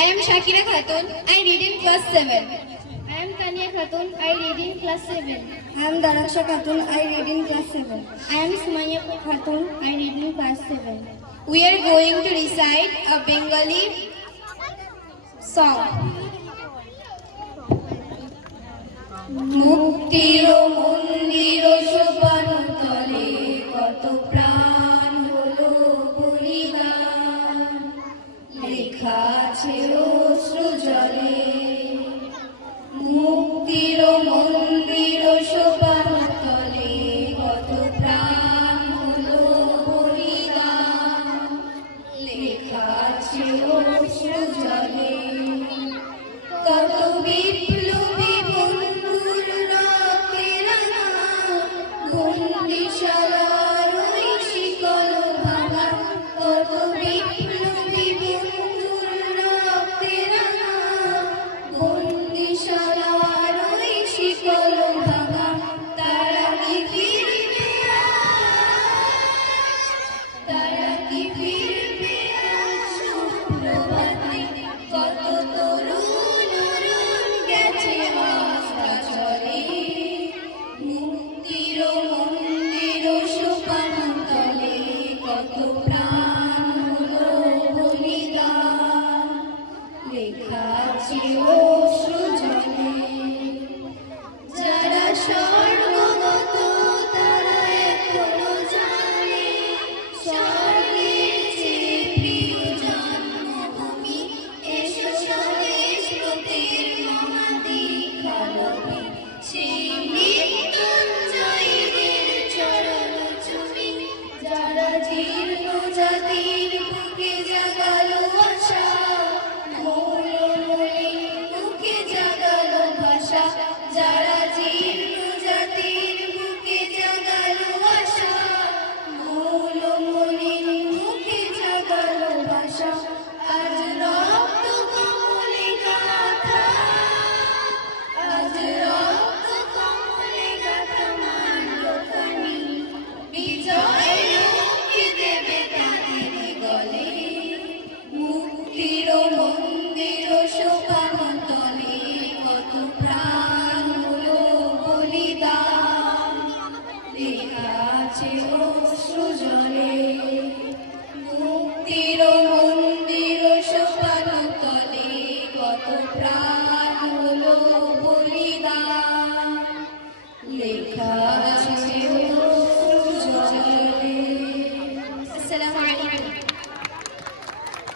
I am Shakira Khatun. I read in class 7. I am Tanya Khatun. I read in class 7. I am Daraksha Khatun. I read in class 7. I am Sumaya Khatun. I read in class 7. We are going to recite a Bengali song. মুক্তির মন্দির সোপান তলে কত প্রাণ হলো বলিদান লেখা আছে অশ্রু জলে